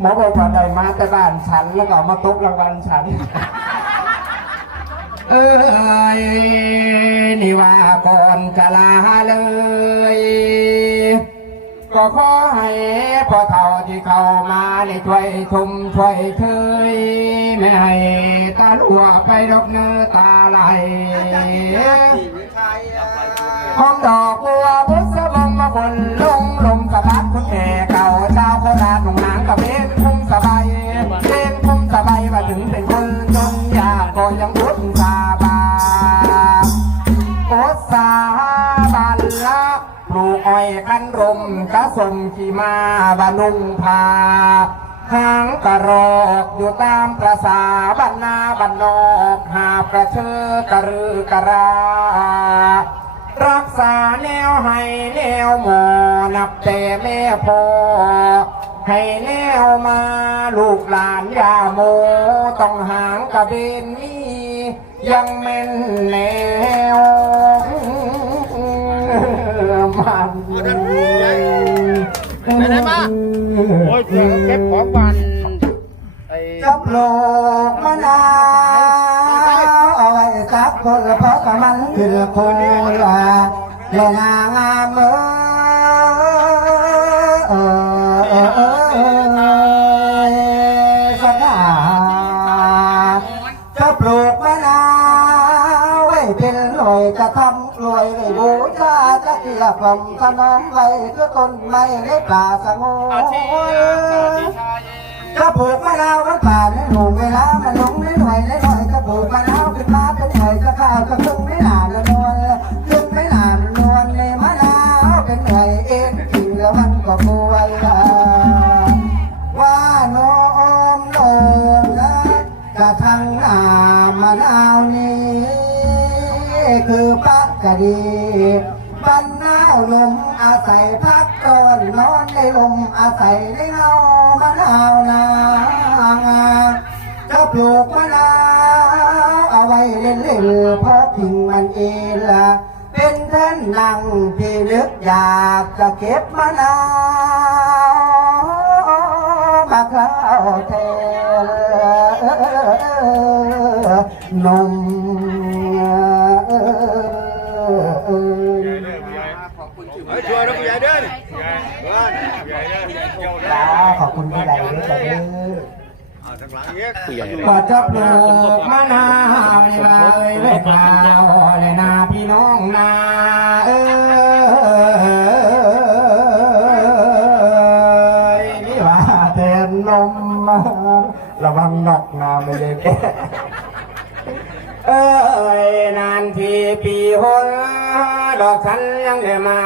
หมอบอกว่าได้มาแต่บ้านฉันแล้วก็เอามาตกรางวัลฉัน เอ้ยนี่ว่าก่อนจะลาเลย ก็ขอให้พ่อเฒ่าที่เข้ามาในช่วยชมช่วยเชยไม่ให้ตาลัวไปดอกเนื้อตาไหลหอมดอกบัวพุทธบงมาบนลงลมสะพัดคุณแก่ะสมขี่มาบานุงพาหางกระรอกอยู่ตามประสาบันนาบันนอกหาประเชอกระรือกระรารักษาแนวให้แนวหมอนับแต่แม่พอให้แนวมาลูกหลานยาโมต้องหางกระเบนนี้ยังแม่นแนวมัน ไปไหนมาโอ้ยเก็บของวันไอ้กับโลกมะนาวเอาไว้สักคนละเพราะกับมันคือคนละและนางามเออ จะเกี่ยวกับขนมไว้คือต้นไม้ในป่าสงบอาชีพอาชีพชายก็ปลูกมะนาวมันป่าในหนุ่มเวลามันลงไม่หน่อยไม่หน่อยก็ปลูกมะนาวขึ้นมาเป็นหน่อยก็ข้าวก็ครึ่งไม่หนาละนวลครึ่งไม่หนาละนวลในมะนาวเป็นหน่วยเองกินแล้วมันก็ป่วยละว่าโนมโนมนะกระทั่งหน้ามะนาวนี้คือปักกะดีานนาวลมอาศัยพักร้อนนอนในลมอาศัยในเงามะนาวนางจะปลูกมะนาวเอาไว้เล่นๆเพราะพิงมันเองละเป็นแท่นนั่งที่ลึกอยากจะเก็บมะนาวมาข้าวแทนนม จ้าขอบคุณผู้ใหญ่ด้วยจ้ะเด้ออ่าทางหลังเงี้ยผู้ใหญ่กอดจะปลูกมะนาวในลายเล็กลาวเลยนาพี่น้องนาเอ้ยนี่ว่าแทนนมมระวังนอกนาไม่ได้แก่เอ้ยนานทีปีหน ดอกฉันยังได้มา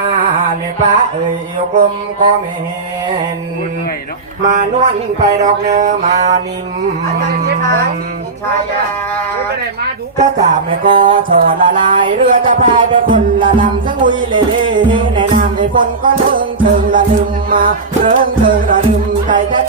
เลยปะเอ้ยอยู่กลมก็ไม่เห็น มานวลไปดอกเนื้อมานิ่มชายาไม่ได้มาดูถ้ากาบไม่ก็ถอดละลายเรือจะพายไปคนละลำสังอุยเล่เล่ในน้ำในฝนก็เลิงเชิงละลึมมาเริงเชิงละลึมใครจะ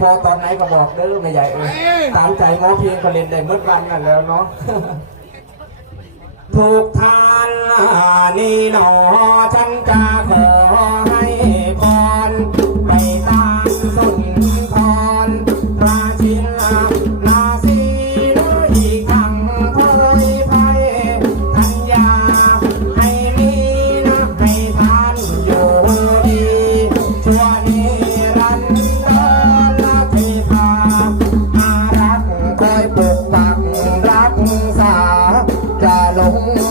พ่อตอนไหนก็บอกเด้อไม่ใหญ่เอ้ยตามใจหมอเพียงก็เล่นได้เมื่อวันนั่นแล้วเนาะถูกทานนี่หนอ จ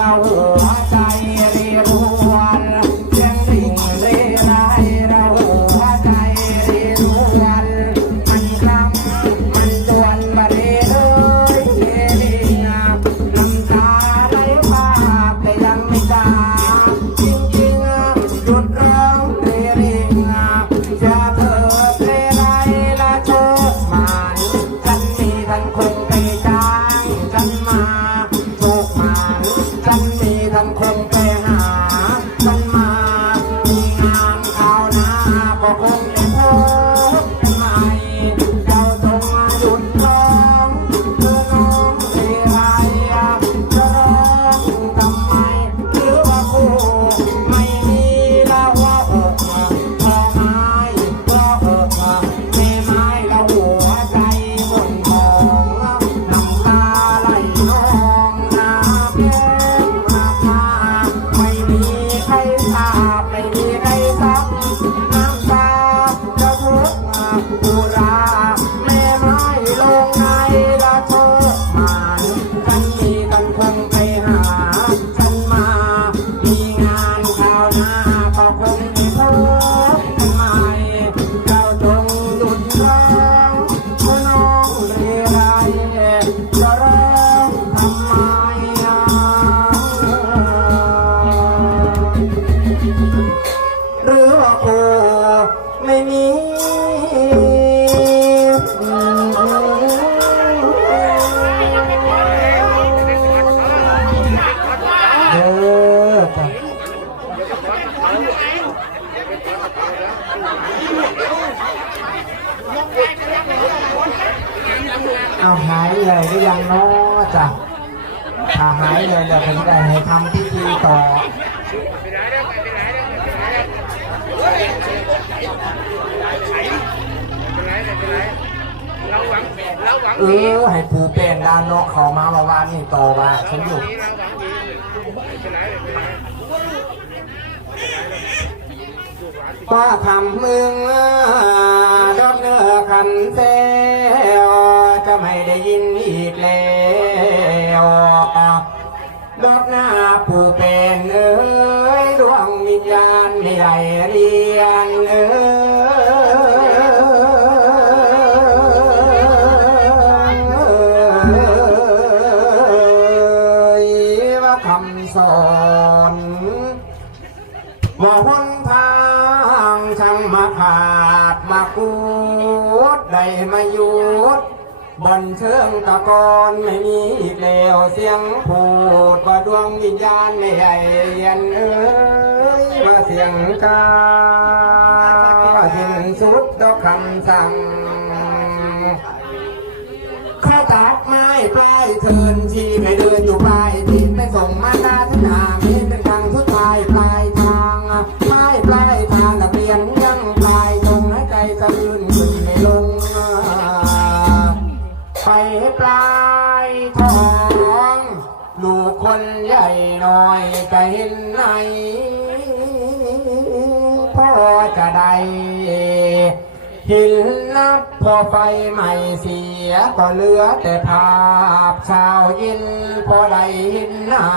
เเอาหายเลยหรือยังเนาะจ้ะถ้าหายเลยเดี๋ยวผมจะให้ทำพิธีต่อเราหวังเราหวังเออให้ผูเป็นด้านนอกเขามามาวานี่ต่อว่าฉันอยู่เราหวังดีไม่เป็นไรไม่เป็นไรว่าทำมึงดอกเนื้อคำเซ ไม่ได้ยินอีกแล้วดอกหน้าผู้เป็นเอ้ยดวงวิญญาณไม่ใหญ่เรียนเอ้ยว่าคำสอนว่าหนทางช่างมาขาดมากูดได้มาหยุด บันเชิงตะกอนไม่มีอีกแล้วเสียงพูดว่าดวงวิญญาณไม่ให้เย็นเอ้ยว่าเสียงกาสิ้นสุดดอกคำสั่งข้าตัดไม้ปลายเทินชีไปเดินอยู่ปลายทิศไปส่งมาดาทนาเมตเป็นทางสุดท้ายปลายทางไม้ปลายทางเปลี่ยนยังปลายตรงให้ใจสะอื้นขึ้น อยจนไหนพ่อจะได้หินนับพอไฟใหม่เสียก็เหลือแต่ภาพชาวยินพอได้ห็นหนา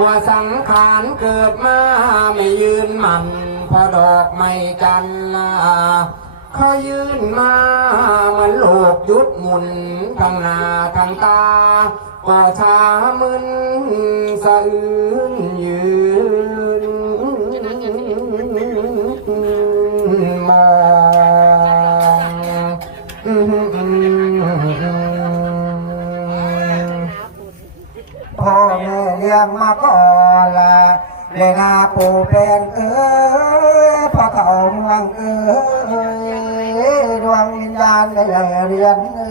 ว่าสังขารเกิดมาไม่ยืนมันเพอดอกไม่จันทร์ละเขายืนมาเหมือนโลกยุดหมุนทางหน้าทางตา ก็ชามึนสะอื้นยืนมองพ่อแม่เลี้ยงมาก่อนละเลนาปูเป็นเอ้ยพ่อเขาเมืองเอ้ยดวงวิญญาณได้เรียนเอ้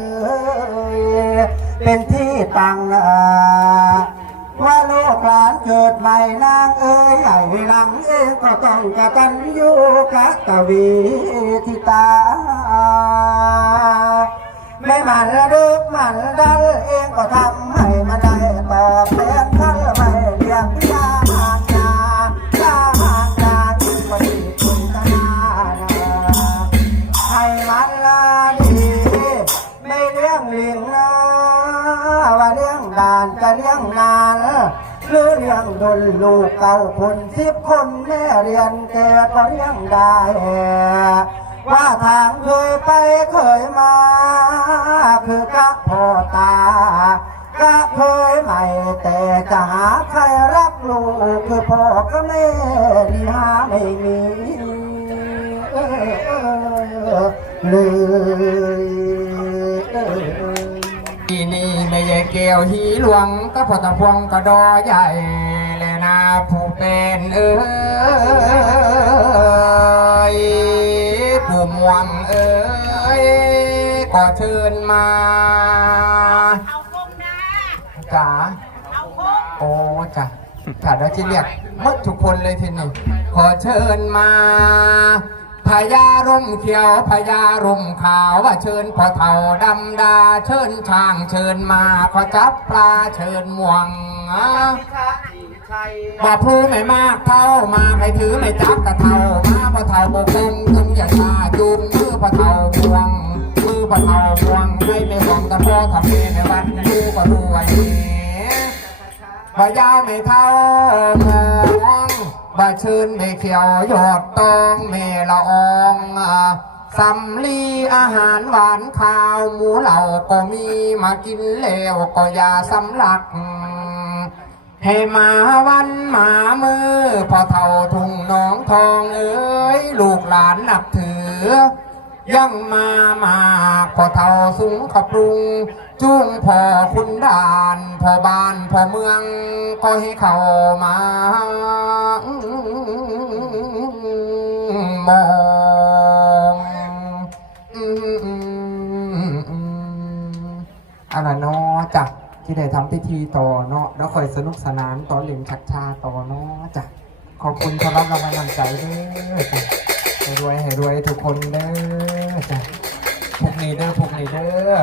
ย เป็นที่ตั้งว่าลูกหลานเกิดใหม่นางเอ้ยใหญ่หลังเองก็ต้องกตันอยู่กับตวีทิตา ไม่มันระดึกมันดันเองก็ทำให้มันได้ตอบแทนท่านไม่เรียกยา ยงดนลูกเก่าคนสิบคนแม่เรียนแกก็เลี้ยงได้ว่าทางเคยไปเคยมา คือกับพ่อตา ก็เคยใหม่แต่จะหาใครรักลูกคือพ่อก็แม่ที่หาไม่มีเลยเที่นี่ไม่ใช่เกี่ยวหีหลวงก็พอตะพวงก็ดอใหญ่เลยนะผู้เป็นเอ้ยผู้ม่วงเอ้ยก็เชิญมาเอาคงนะจ๋าเอาคงโอ้จ้ะจ้ะแล้วที่เรียกหมดทุกคนเลยทีนี้ขอเชิญมา พญาร่มเขียวพญาร่มขาวว่าเชิญพ่อเฒ่าดำดา เชิญช่างเชิญมาขอจับปลาเชิญม่วงว่าผู้ไม่มากเท่ามาใครถือไม่จับกระเท่ามาพ่อเฒ่าบกคงจงอย่าชาจูงมือพ่อเฒ่าพวงมือพ่อเฒ่าพวงให้ไม่หวงแต่พ่อทำเองในวันดูก็รู้ว่าดีบ่ยาวไม่เท่ามอง บ่ชื่นไม่เขียวหยอดตองเมละองสำลีอาหารหวานข้าว หมูเหล่าก็มีมากินแล้วก็อย่าสำลัก ให้มาวันมามือพอเท่าทุ่งน้องทองเอ้ย ลูกหลานนับถือ ยังมามาพอเท่าสูงขับปรุง จุ้งพอคุณดานพอบ้านพอเมืองก็ให้เข้ามา มองอะไรเนาะจ้ะที่ได้ทำพิธีต่อเนาะแล้วคอยสนุกสนานตอนเล่นชักชาต่อเนาะจ้ะขอบคุณสำหรับรางวัลนำใจเด้อจ้ะให้รวยให้รวยทุกคนเด้อ จ้ะพวกนี้เด้อพวกนี้เด้อ